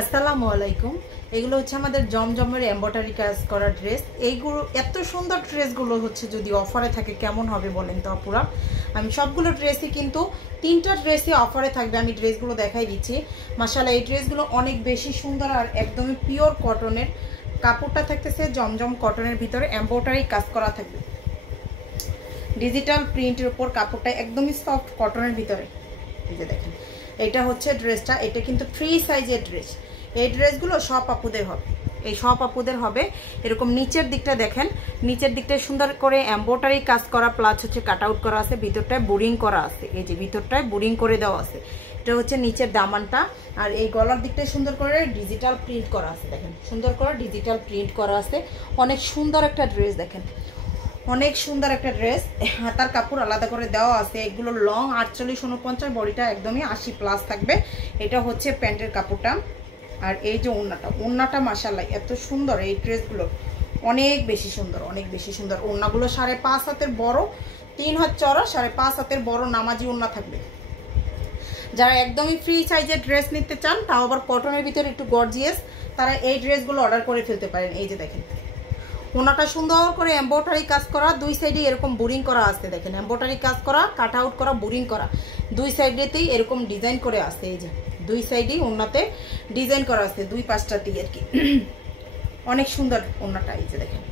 আসসালামু আলাইকুম। এগুলো হচ্ছে আমাদের জমজমের এমব্রয়ডারি কাজ করা ড্রেস। এইগুলো এত সুন্দর ড্রেসগুলো হচ্ছে যদি অফারে থাকে কেমন হবে বলেন তো আপুরা। আমি সবগুলো ড্রেসই কিন্তু তিনটা ড্রেসই অফারে থাকবে, আমি ড্রেসগুলো দেখাই দিচ্ছি। মাশাআল্লাহ এই ড্রেসগুলো অনেক বেশি সুন্দর আর একদমই পিওর কটনের। কাপড়টা থাকতেছে জমজম কটনের ভিতরে এমব্রয়ডারি কাজ করা থাকবে, ডিজিটাল প্রিন্টের উপর কাপড়টা একদমই সফট কটনের ভিতরে। এই যে দেখেন এটা হচ্ছে ড্রেসটা, এটা কিন্তু ফ্রি সাইজের ড্রেস। এই ড্রেসগুলো সব আপুদের হবে, এই সব আপুদের হবে। এরকম নিচের দিকটা দেখেন, নিচের দিকটায় সুন্দর করে এমব্রয়ডারি কাজ করা প্লাস হচ্ছে কাট আউট করা আছে, ভিতরটায় বোরিং করা আছে। এই যে ভিতরটায় বোরিং করে দেওয়া আছে, এটা হচ্ছে নিচের দামানটা। আর এই গলার দিকটায় সুন্দর করে ডিজিটাল প্রিন্ট করা আছে, দেখেন সুন্দর করে ডিজিটাল প্রিন্ট করা আছে। অনেক সুন্দর একটা ড্রেস, দেখেন অনেক সুন্দর একটা ড্রেস। হাতার কাপড় আলাদা করে দেওয়া আছে। এগুলো লং 48-49, বডিটা একদমই 80+ থাকবে। এটা হচ্ছে প্যান্টের কাপড়টা। আর এই যে ওড়নাটা মাশাআল্লাহ এত সুন্দর। এই ড্রেসগুলো অনেক বেশি সুন্দর, অনেক বেশি সুন্দর। ওড়নাগুলো 5.5 হাতের বড়, 3 হাত চড়া, 5.5 হাতের বড় নামাজি ওড়না থাকবে। যারা একদমই ফ্রি সাইজের ড্রেস নিতে চান, তাও আবার কটনের ভিতরে একটু গর্জিয়াস, তারা এই ড্রেসগুলো অর্ডার করে ফেলতে পারেন। এই যে দেখেন ওনাটা সুন্দর করে এমব্রয়ডারি কাজ করা, দুই সাইডে এরকম বোরিং করা আছে। দেখেন এমব্রয়ডারি কাজ করা, কাট আউট করা, বোরিং করা, দুই সাইডেতেই এরকম ডিজাইন করে আছে। এই যে দুই সাইডেই ওনাতে ডিজাইন করা আছে, দুই পাশটাতেই আর কি। অনেক সুন্দর ওনাটা। এই যে দেখেন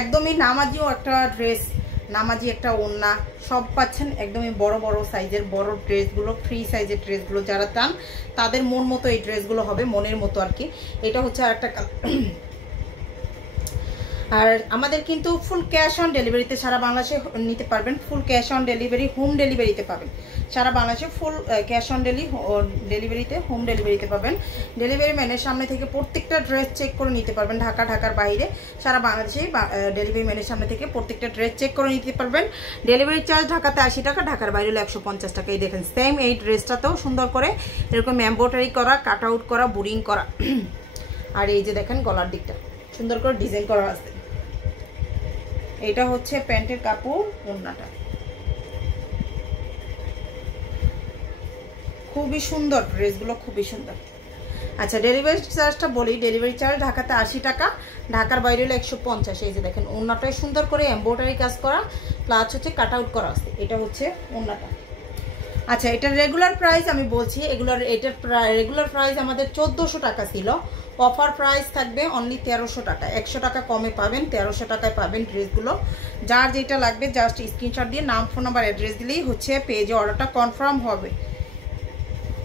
একদমই নামাজিও একটা ড্রেস, নামাজি একটা ওড়না সব পাচ্ছেন। একদমই বড় বড় সাইজের বড় ড্রেসগুলো, ফ্রি সাইজের ড্রেসগুলো যারা চান তাদের মন মতো এই ড্রেসগুলো হবে, মনের মতো আর কি। এটা হচ্ছে আরেকটা। আর আমাদের কিন্তু ফুল ক্যাশ অন ডেলিভারিতে সারা বাংলাদেশে নিতে পারবেন। Full cash on delivery, home ডেলিভারিতে পাবেন সারা বাংলাদেশে। ফুল ক্যাশ অন ডেলিভারিতে, হোম ডেলিভারিতে পাবেন। ডেলিভারি ম্যানের সামনে থেকে প্রত্যেকটা ড্রেস চেক করে নিতে পারবেন। ঢাকার বাইরে সারা বাংলাদেশে ডেলিভারি ম্যানের সামনে থেকে প্রত্যেকটা ড্রেস চেক করে নিতে পারবেন। ডেলিভারি চার্জ ঢাকাতে 80 টাকা, ঢাকার বাইরে হলো 150 টাকা। এই দেখেন সেম এই ড্রেসটাতেও সুন্দর করে এরকম এমব্রয়ডারি করা, কাট আউট করা, বোরিং করা। আর এই যে দেখেন গলার দিকটা সুন্দর করে ডিজাইন করা আছে। এটা হচ্ছে প্যান্টের কাপড়, ওড়নাটা খুবই সুন্দর। ড্রেসগুলো খুবই সুন্দর। আচ্ছা ডেলিভারি চার্জটা বলি। ডেলিভারি চার্জ ঢাকাতে 80 টাকা, ঢাকার বাইরে হলো 150। এই যে দেখেন ওড়নাটাই সুন্দর করে এমব্রয়ডারি কাজ করা প্লাস হচ্ছে কাট আউট করা আছে। এটা হচ্ছে ওড়নাটা। আচ্ছা এটার রেগুলার প্রাইস আমি বলছি। এটার রেগুলার প্রাইস আমাদের 1400 টাকা ছিল। অফার প্রাইস থাকবে অনলি 1300 টাকা, 100 টাকা কমে পাবেন, 1300 টাকায় পাবেন ড্রেসগুলো। যার যেটা লাগবে জাস্ট স্ক্রিনশট দিয়ে নাম, ফোন নাম্বার, অ্যাড্রেস দিলেই হচ্ছে পেজে অর্ডারটা কনফার্ম হবে,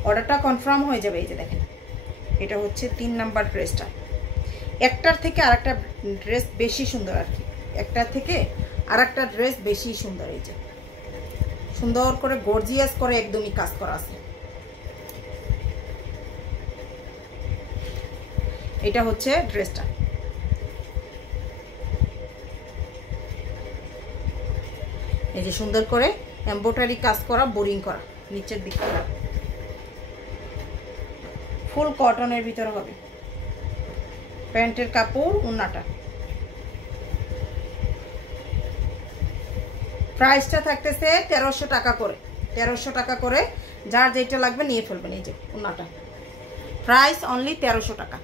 অর্ডারটা কনফার্ম হয়ে যাবে। এই যে দেখেন এটা হচ্ছে 3 নাম্বার ড্রেসটা। একটার থেকে আরেকটা ড্রেস বেশি সুন্দর আর কি, একটার থেকে আরেকটা ড্রেস বেশি সুন্দর। এই যে সুন্দর করে গর্জিয়াস করে একদমই কাজ করা আছে। এটা হচ্ছে ড্রেসটা। এই যে সুন্দর করে এমব্রয়ডারি কাজ করা, বোরিং করা, নিচের দিকটা ফুল কটনের ভিতরে হবে। প্যান্টের কাপড়, ওড়নাটা। প্রাইসটা থাকতেছে 1300 টাকা করে, 1300 টাকা করে। যার যেটা লাগবে নিয়ে ফেলবেন। এই যে ওড়নাটা প্রাইস অনলি 1300 টাকা।